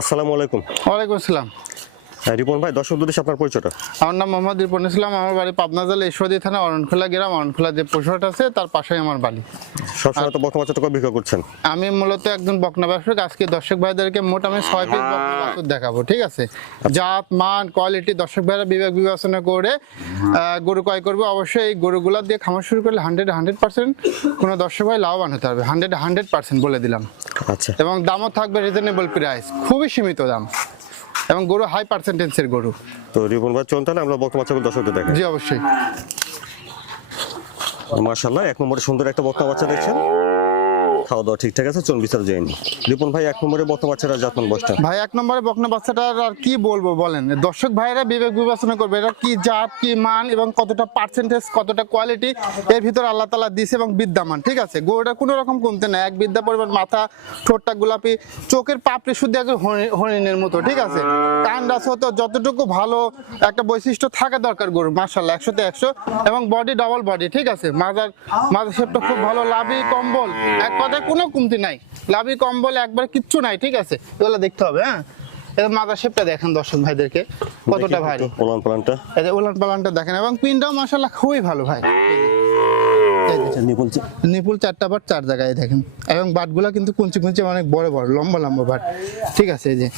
আসসালামু আলাইকুম। ওয়ালাইকুম আসসালাম। হ্যাঁ, রিপন ভাই দর্শক উদ্দেশ্যে আপনার পরিচয়টা। আমার নাম মোহাম্মদ রিপন ইসলাম আমার বাড়ি পাবনা জেলা ঈশ্বরদী থানা অরণখোলা গ্রাম অরণখোলা যে পশুহাট আছে তার পাশেই আমার বাড়ি। সবসময় তো বর্তমান বাচ্চাটা বিক্রয় করছেন। আমি মূলত একজন বকনা ব্যবসায়িক আজকে দর্শক ভাইদেরকে মোট আমি ছয় পিস বকনা বাছুর দেখাবো ঠিক আছে? জাত মান কোয়ালিটি দর্শক ভাইরা বিবেক বিবেচনা করে গরু ক্রয় করব। অবশ্যই এই গরুগুলা দিয়ে খামার শুরু করলে হান্ড্রেড হান্ড্রেড পার্সেন্ট কোনো দর্শক ভাই লাভবান হতে হবে হান্ড্রেড হান্ড্রেড পার্সেন্ট বলে দিলাম। আচ্ছা। এবং দামও থাকবে রিজনেবল প্রাইস খুবই সীমিত দাম। এবং গরু হাই পার্সেন্টেন্সের গরু। তো রিপন ভাই চলুন তাহলে আমরা বাচ্চাগুলো দর্শকদের দেখাই। জি অবশ্যই। মার্শাল্লাহ এক নম্বরে সুন্দর একটা বর্তমান বাচ্চা দেখছেন। খাওয়া দাওয়া ঠিকঠাক আছে? চলুন বিস্তার যায়নি রিপন ভাই, এক নম্বরে বর্তমান বাচ্চারা জাতমান বসটা ভাই, এক নম্বরে বকনা বাচ্চাটার আর কি বলব বলেন? দর্শক ভাইরা বিবেক বিবেচনা করবে এটা কি জাত, কি মান এবং কতটা পার্সেন্টেজ কতটা কোয়ালিটি এর ভিতর আল্লাহ তালা দিছে এবং বিদ্যমান, ঠিক আছে? গরুটা কোনো রকম কমতে না এক বিদ্যা পরিমাণ মাথা, ঠোঁটটা গোলাপি, চোখের পাপড়ি শুদ্ধ হরি- হরিণের মতো, ঠিক আছে? কান রাস যতটুকু ভালো একটা বৈশিষ্ট্য থাকা দরকার গরু মার্শাল্লাহ একশোতে একশো, এবং বডি ডাবল বডি ঠিক আছে? মাজার মাজার শেপটা খুব ভালো, লাভি, কম্বল, এক কথায় কোনো কমতি নাই। লাভি কম্বল একবার কিচ্ছু নাই ঠিক আছে? এগুলো দেখতে হবে হ্যাঁ? মাজার শেপটা দেখেন দর্শক ভাইদেরকে কতটা ভারী। ওলান পালানটা। এই যে উলান পালানটা দেখেন এবং পিনটাও খুবই ভালো ভাই। নিপুল নিপুল চারটা চার জায়গায় দেখেন এবং বাটগুলো কিন্তু কুঞ্চি কুঞ্চি অনেক বড় বড় লম্বা লম্বা বাট ঠিক আছে? এই যে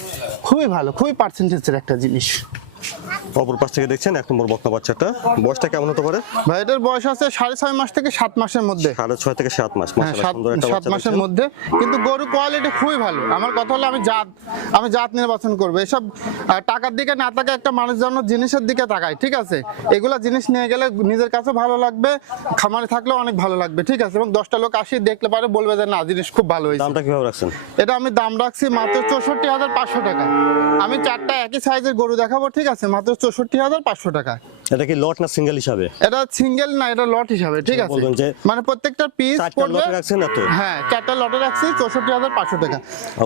খুবই ভালো খুবই পার্সেন্টেজের একটা জিনিস। অপর পাশ থেকে দেখছেন এক নম্বর বর্তমান বাচ্চাটা। বয়সটা কেমন হতে পারে? ভাই এটার বয়স আছে সাড়ে ছয় মাস থেকে সাত মাসের মধ্যে। সাড়ে ছয় থেকে সাত মাস। হ্যাঁ সাত মাসের মধ্যে। কিন্তু গরু কোয়ালিটি খুবই ভালো। আমার কথা হলো আমি জাত আমি জাত নির্বাচন করব। এসব টাকার দিকে না তাকে একটা মানুষ যেন জিনিসের দিকে তাকায় ঠিক আছে? এগুলা জিনিস নিয়ে গেলে নিজের কাছে ভালো লাগবে খামারে থাকলেও অনেক ভালো লাগবে ঠিক আছে? এবং দশটা লোক আসি দেখলে পারে বলবে যে না জিনিস খুব ভালো হয়েছে। দামটা কীভাবে রাখছেন? এটা আমি দাম রাখছি মাত্র চৌষট্টি হাজার পাঁচশো টাকা। আমি চারটা একই সাইজের গরু দেখাবো ঠিক আছে? মাত্র চৌষট্টি হাজার পাঁচশো টাকা। এটা কি লট না সিঙ্গেল হিসাবে? এটা সিঙ্গেল না এটা লট হিসাবে ঠিক আছে? মানে প্রত্যেকটা পিস পড়বে রাখছেন না তো? হ্যাঁ চারটা লটে রাখছি চৌষট্টি হাজার পাঁচশো টাকা।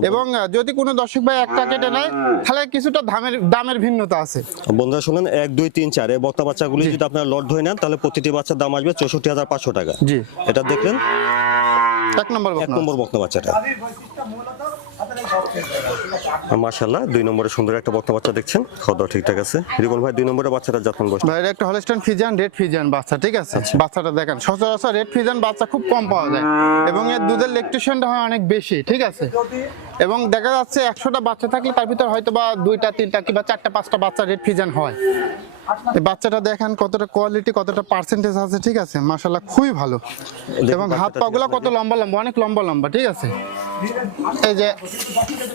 এবং যদি কোনো দর্শক ভাই একটা কেটে নেয় তাহলে কিছুটা দামের দামের ভিন্নতা আছে। বন্ধুরা শুনুন এক দুই তিন চার এই বক্তা বাচ্চাগুলি যদি আপনার লট ধরে নেন তাহলে প্রতিটি বাচ্চার দাম আসবে চৌষট্টি হাজার পাঁচশো টাকা। জি। এটা দেখলেন? এক নম্বর এক নম্বর বক্তা বাচ্চাটা। মার্শাল্লাহ দুই নম্বরে সুন্দর একটা বক্তা বাচ্চা দেখছেন। খাওয়া ঠিকঠাক আছে। রিবন ভাই দুই নম্বরে বাচ্চাটা যত্ন বসে ভাই একটা হলস্টাইন ফিজান রেড ফিজান বাচ্চা ঠিক আছে? আচ্ছা। বাচ্চাটা দেখেন সচরাচর রেড ফিজান বাচ্চা খুব কম পাওয়া যায়। এবং এর দুধের লেকটেশনটা হয় অনেক বেশি ঠিক আছে? এবং দেখা যাচ্ছে একশোটা বাচ্চা থাকলে তার ভিতর হয়তো বা দুইটা তিনটা কিংবা চারটা পাঁচটা বাচ্চা রেড ফিজিয়ান হয়। বাচ্চাটা দেখেন কতটা কোয়ালিটি কতটা পার্সেন্টেজ আছে ঠিক আছে? মাশাল্লাহ খুবই ভালো। এবং হাত পাগুলো কত লম্বা লম্বা অনেক লম্বা লম্বা ঠিক আছে? এই যে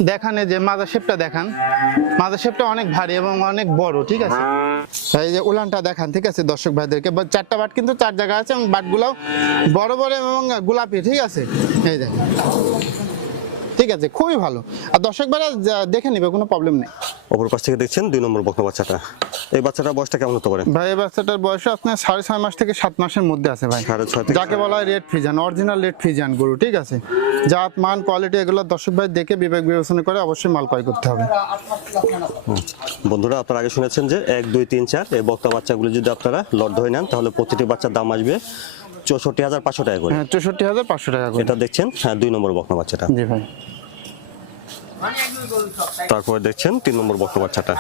দেখান এই যে মাদার শেপটা দেখান। মাদার শেপটা অনেক ভারী এবং অনেক বড় ঠিক আছে? এই যে উলানটা দেখান ঠিক আছে দর্শক ভাইদেরকে। চারটা বাট কিন্তু চার জায়গা আছে এবং বাটগুলো বড় বড় এবং গোলাপি ঠিক আছে? এই দেখেন। ঠিক আছে খুবই ভালো। আর দর্শক ভাইরা দেখে নিবে কোনো প্রবলেম নেই। অপর পাশ থেকে দেখছেন দুই নম্বর বক্তা বাচ্চাটা। এই বাচ্চাটার বয়সটা কেমন হতে পারে? ভাই এই বাচ্চাটার বয়স আপনার সাড়ে ছয় মাস থেকে সাত মাসের মধ্যে আছে ভাই। সাড়ে ছয় থেকে যাকে বলা হয় red Friesian original red Friesian গরু ঠিক আছে? জাত মান কোয়ালিটি এগুলো দর্শক ভাই দেখে বিবেক বিবেচনা করে অবশ্যই মাল ক্রয় করতে হবে। বন্ধুরা আপনারা আগে শুনেছেন যে এক দুই তিন চার এই বক্তা বাচ্চাগুলি যদি আপনারা লট ধরে নেন তাহলে প্রতিটি বাচ্চার দাম আসবে চৌষট্টি হাজার পাঁচশো টাকা করে। হ্যাঁ চৌষট্টি হাজার পাঁচশো টাকা করে। এটা দেখছেন? হ্যাঁ দুই নম্বর বক্তা বাচ্চাটা। জি ভাই। তারপরে দেখছেন তিন নম্বর বক্তা বাচ্চাটা।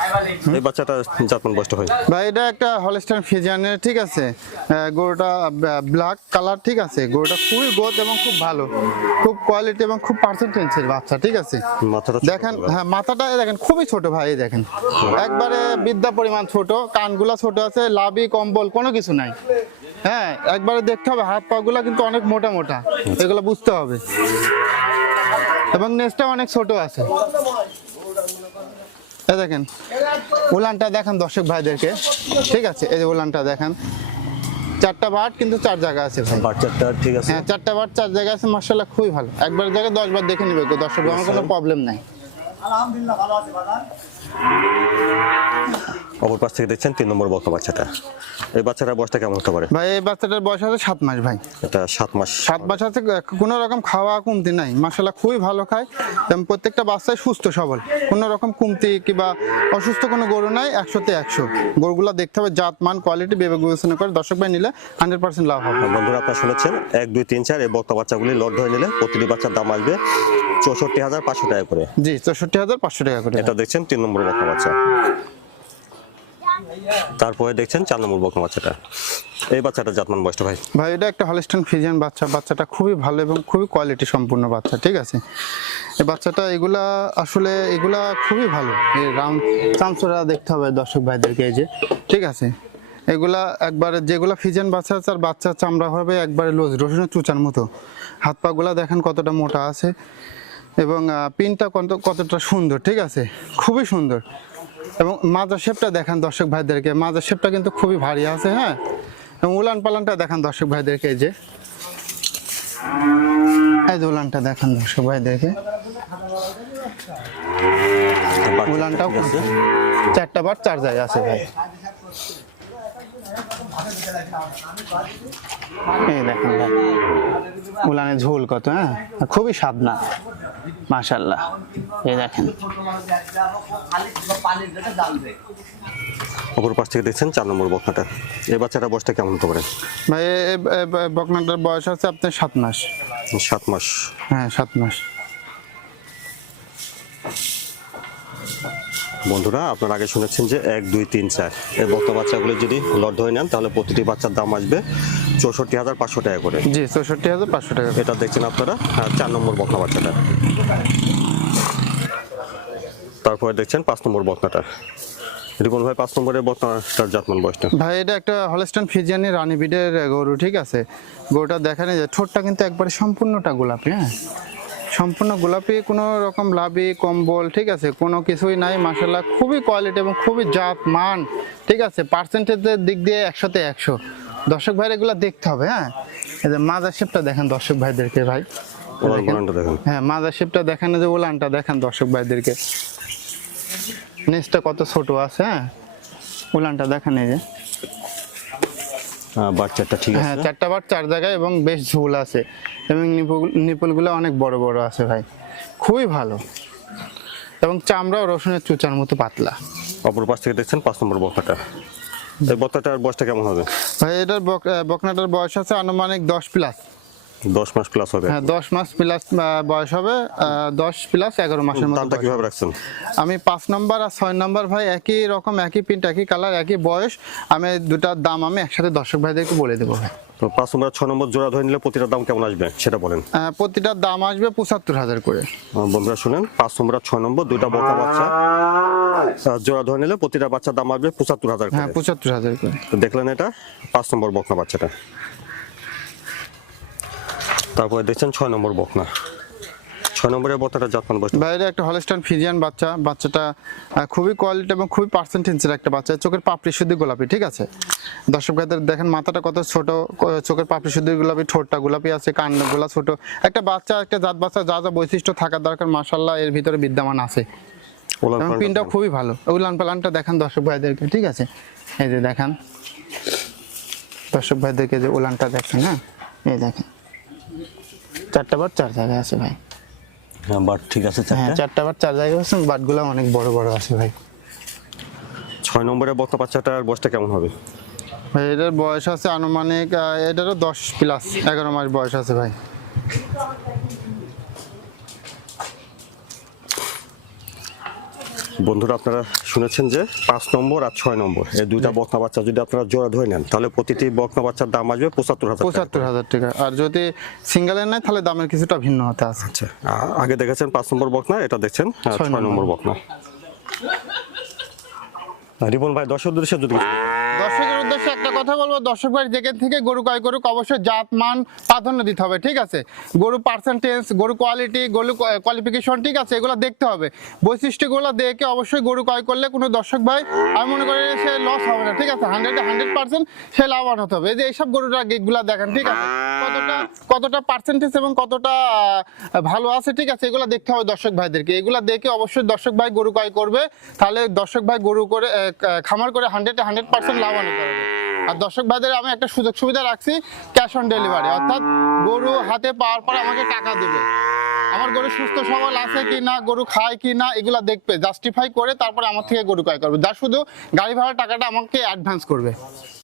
এই বাচ্চাটা জাতমান বয়সটা হয়। ভাই এটা একটা হলস্টাইন ফিজিয়ানের ঠিক আছে? গরুটা ব্ল্যাক কালার ঠিক আছে? গরুটা খুবই গোদ এবং খুব ভালো। খুব কোয়ালিটি এবং খুব পার্সেন্টেন্সের বাচ্চা ঠিক আছে? মাথাটা দেখেন হ্যাঁ মাথাটা দেখেন খুবই ছোট ভাই দেখেন। একবারে বিদ্যা পরিমাণ ছোট কানগুলা ছোট আছে লাভি কম্বল কোনো কিছু নাই। হ্যাঁ একবারে দেখতে হবে হাত পা গুলা কিন্তু অনেক মোটা মোটা এগুলো বুঝতে হবে। এবং নেসটা অনেক ছোট আছে। এই দেখেন উলানটা দেখেন দর্শক ভাইদেরকে। ঠিক আছে এই যে উলানটা দেখেন। চারটা বাট কিন্তু চার জায়গা আছে ভাই। বাচ্চাটা ঠিক আছে। হ্যাঁ চারটা বার চার জায়গা আছে মার্শাল্লাহ খুবই ভালো। একবার জায়গায় দশ বার দেখে নিবে দর্শক আমার কোনো প্রবলেম নাই। অপর পাশ থেকে দেখছেন তিন নম্বর বক্তা বাচ্চাটা। এই বাচ্চাটার বয়সটা কেমন হতে পারে? ভাই এই বাচ্চাটার বয়স আছে সাত মাস ভাই। এটা সাত মাস। সাত মাস আছে কোনো রকম খাওয়া কমতি নাই। মার্শাল্লাহ খুবই ভালো খায়। এবং প্রত্যেকটা বাচ্চাই সুস্থ সবল। কোনো রকম কমতি কিংবা অসুস্থ কোনো গরু নাই একশোতে একশো। গরুগুলো দেখতে হবে জাত মান কোয়ালিটি বিবেক বিবেচনা করে দর্শক ভাই নিলে হান্ড্রেড পার্সেন্ট লাভ হবে। বন্ধুরা আপনারা শুনেছেন এক দুই তিন চার এই বক্তা বাচ্চাগুলি লট ধরে নিলে প্রতিটি বাচ্চার দাম আসবে চৌষট্টি হাজার পাঁচশো টাকা করে। জি চৌষট্টি হাজার পাঁচশো টাকা করে। এটা দেখছেন তিন নম্বর বকনা বাচ্চা তারপরে দেখছেন চার নম্বর বকনা বাচ্চাটা এই বাচ্চাটা জাতমান বয়সটা ভাই? ভাই এটা একটা হলিস্টান ফিজিয়ান বাচ্চা। বাচ্চাটা খুবই ভালো এবং খুবই কোয়ালিটি সম্পূর্ণ বাচ্চা ঠিক আছে? এই বাচ্চাটা এগুলা আসলে এগুলা খুবই ভালো। এই রাউন্ড চামচোরা দেখতে হবে দর্শক ভাইদেরকে এই যে ঠিক আছে? এগুলা একবারে যেগুলা ফিজিয়ান বাচ্চা আছে আর বাচ্চা চামড়া হবে একবারে লোজ রসুনের চুচার মতো। হাত পাগুলা দেখেন কতটা মোটা আছে। এবং পিনটা কত কতটা সুন্দর ঠিক আছে? খুবই সুন্দর। এবং মাজার শেপটা দেখান দর্শক ভাইদেরকে। মাজার শেপটা কিন্তু খুবই ভারী আছে হ্যাঁ? এবং উলান পালানটা দেখান দর্শক ভাইদেরকে এই যে। এই যে উলানটা দেখান দর্শক ভাইদেরকে। উলানটাও। চারটা বার চার জায়গা আছে ভাই। এই দেখেন উলানের ঝোল কত হ্যাঁ? খুবই সাবনা মাশাল্লাহ এই দেখেন। অপর পাশ থেকে দেখছেন চার নম্বর বকনাটা। এই বাচ্চাটা বয়সটা কেমন হতে পারে? ভাই বকনাটার বয়স আছে আপনার সাত মাস। সাত মাস। হ্যাঁ সাত মাস। বন্ধুরা আপনারা আগে শুনেছেন যে এক দুই তিন চার। এই বক্তা বাচ্চাগুলো যদি লট ধরে নেন তাহলে প্রতিটি বাচ্চার দাম আসবে চৌষট্টি হাজার পাঁচশো টাকা করে। জি চৌষট্টি হাজার পাঁচশো টাকা এটা দেখছেন আপনারা? আর চার নম্বর বকনা বাচ্চাটা। তারপরে দেখছেন পাঁচ নম্বর বকনাটা রিপন ভাই পাঁচ নম্বরের বকনাটার জাতমান বয়সটা? ভাই এটা একটা হলস্টান ফিজিয়ানি রানী বিডের গরু ঠিক আছে? গরুটা দেখানো যায় ঠোঁটটা কিন্তু একবারে সম্পূর্ণটা গোলাপি হ্যাঁ? সম্পূর্ণ গোলাপি কোনো রকম লাভি কম্বল ঠিক আছে? কোনো কিছুই নাই মাসাল্লাহ খুবই কোয়ালিটি এবং খুবই জাত মান ঠিক আছে? পার্সেন্টেজের দিক দিয়ে একশোতে একশো। দর্শক ভাইয়ের এগুলো দেখতে হবে হ্যাঁ? এই যে মাজার শেপটা দেখেন দর্শক ভাইদেরকে ভাই। হ্যাঁ মাজার শেপটা দেখেন যে ওলানটা দেখেন দর্শক ভাইদেরকে। নেসটা কত ছোট আছে হ্যাঁ? উলানটা দেখেন এই যে। বাচ্চাটা ঠিক হ্যাঁ আছে। চারটা বার চার জায়গায় এবং বেশ ঝুল আছে। এবং নিপুল- নিপুলগুলো অনেক বড় বড় আছে ভাই। খুবই ভালো। এবং চামড়াও রসুনের চুচার মতো পাতলা। অপর পাশ থেকে দেখছেন পাঁচ নম্বর বকাটা এই বকনাটার বয়সটা কেমন হবে? ভাই এটার বকনাটার বয়স আছে আনুমানিক দশ প্লাস দশ মাস প্লাস হবে। হ্যাঁ দশ মাস প্লাস বয়স হবে দশ প্লাস এগারো মাসের মতো দামটা কীভাবে রাখছেন? আমি পাঁচ নম্বর আর ছয় নম্বর ভাই একই রকম একই প্রিন্ট একই কালার একই বয়স। আমি দুটার দাম আমি একসাথে দর্শক ভাইদেরকে বলে দেবো ভাই। তো পাঁচ নম্বর ছয় নম্বর জোড়া ধরে নিলে প্রতিটার দাম কেমন আসবে? সেটা বলেন। প্রতিটার দাম আসবে পঁচাত্তর হাজার করে। বন্ধুরা শুনেন পাঁচ নম্বর আর ছয় নম্বর দুইটা বকা বাচ্চা। জোড়া ধরে নিলে প্রতিটা বাচ্চার দাম আসবে পঁচাত্তর হাজার হ্যাঁ পঁচাত্তর হাজার করে। দেখলেন এটা পাঁচ নম্বর বকনা বাচ্চাটা। তারপরে দেখছেন ছয় নম্বর বকনা। ছয় নম্বরের বকনাটা জাতমান বয়স বাইরে একটা হলস্টাইন ফিজিয়ান বাচ্চা। বাচ্চাটা খুবই কোয়ালিটি এবং খুবই একটা বাচ্চা। চোখের পাপড়ি গোলাপি ঠিক আছে? দর্শক দেখেন মাথাটা কত ছোট চোখের পাপড়ি গোলাপি ঠোঁটটা গোলাপি আছে ছোট। একটা বাচ্চা একটা জাত বাচ্চা যা যা বৈশিষ্ট্য থাকার দরকার মাসাল্লাহ এর ভিতরে বিদ্যমান আছে। এবং খুবই ভালো। উলান পালানটা দেখান দর্শক ভাইদেরকে ঠিক আছে? এই যে দেখান। দর্শক ভাইদেরকে যে উলানটা দেখেন হ্যাঁ? এই দেখেন। চারটা বার চার জায়গায় আছে ভাই। হ্যাঁ বাট ঠিক আছে হ্যাঁ চারটা? চারটা বার চার জায়গায় আছে বাটগুলো অনেক বড় বড় আছে ভাই। ছয় নম্বরের বকনা বাচ্চাটার বয়সটা কেমন হবে? ভাই এটার বয়স আছে আনুমানিক এটারও দশ প্লাস এগারো মাস বয়স আছে ভাই। বন্ধুরা আপনারা শুনেছেন যে পাঁচ নম্বর আর ছয় নম্বর এই দুইটা বকনা বাচ্চা যদি আপনারা জোড়া ধরে নেন তাহলে প্রতিটি বকনা বাচ্চার দাম আসবে পঁচাত্তর হাজার পঁচাত্তর হাজার টাকা। আর যদি সিঙ্গেলের নেয় তাহলে দামের কিছুটা ভিন্ন হতে আছে। আচ্ছা আগে দেখেছেন পাঁচ নম্বর বকনা এটা দেখছেন ছয় নম্বর। বকনা। রিপন ভাই দর্শক দৃশ্য যদি কিছু বলেন। দর্শকের উদ্দেশ্যে একটা কথা বলব, দর্শক ভাই, যেখান থেকে গরু ক্রয় করুক, অবশ্যই জাত, মান, প্রাধান্য দিতে হবে, ঠিক আছে? গরু পার্সেন্টেজ গরু কোয়ালিটি গরু কোয়ালিফিকেশন ঠিক আছে? এগুলো দেখতে হবে। বৈশিষ্ট্যগুলো দেখে অবশ্যই গরু ক্রয় করলে কোনো দর্শক ভাই, আমি মনে করি সে লস হবে না, ঠিক আছে? হান্ড্রেড হান্ড্রেড পার্সেন্ট সে লাভবান হতে হবে। এই যে এইসব গরুটা গেটগুলো দেখেন, ঠিক আছে? কতটা কতটা পার্সেন্টেজ এবং কতটা ভালো আছে, ঠিক আছে? এগুলো দেখতে হবে দর্শক ভাইদেরকে। এগুলো দেখে অবশ্যই দর্শক ভাই গরু ক্রয় করবে, তাহলে দর্শক ভাই গরু করে খামার করে হান্ড্রেড হান্ড্রেড পার্সেন্ট লাভবান হতে পারবে। আর দর্শক ভাইদের, আমি একটা সুযোগ সুবিধা রাখছি ক্যাশ অন ডেলিভারি অর্থাৎ গরু হাতে পাওয়ার পর আমাকে টাকা দেবে। আমার গরু সুস্থ সবল আছে কি না গরু খায় কি না এগুলো দেখবে জাস্টিফাই করে তারপরে আমার থেকে গরু ক্রয় করবে। যা শুধু গাড়ি ভাড়ার টাকাটা আমাকে অ্যাডভান্স করবে।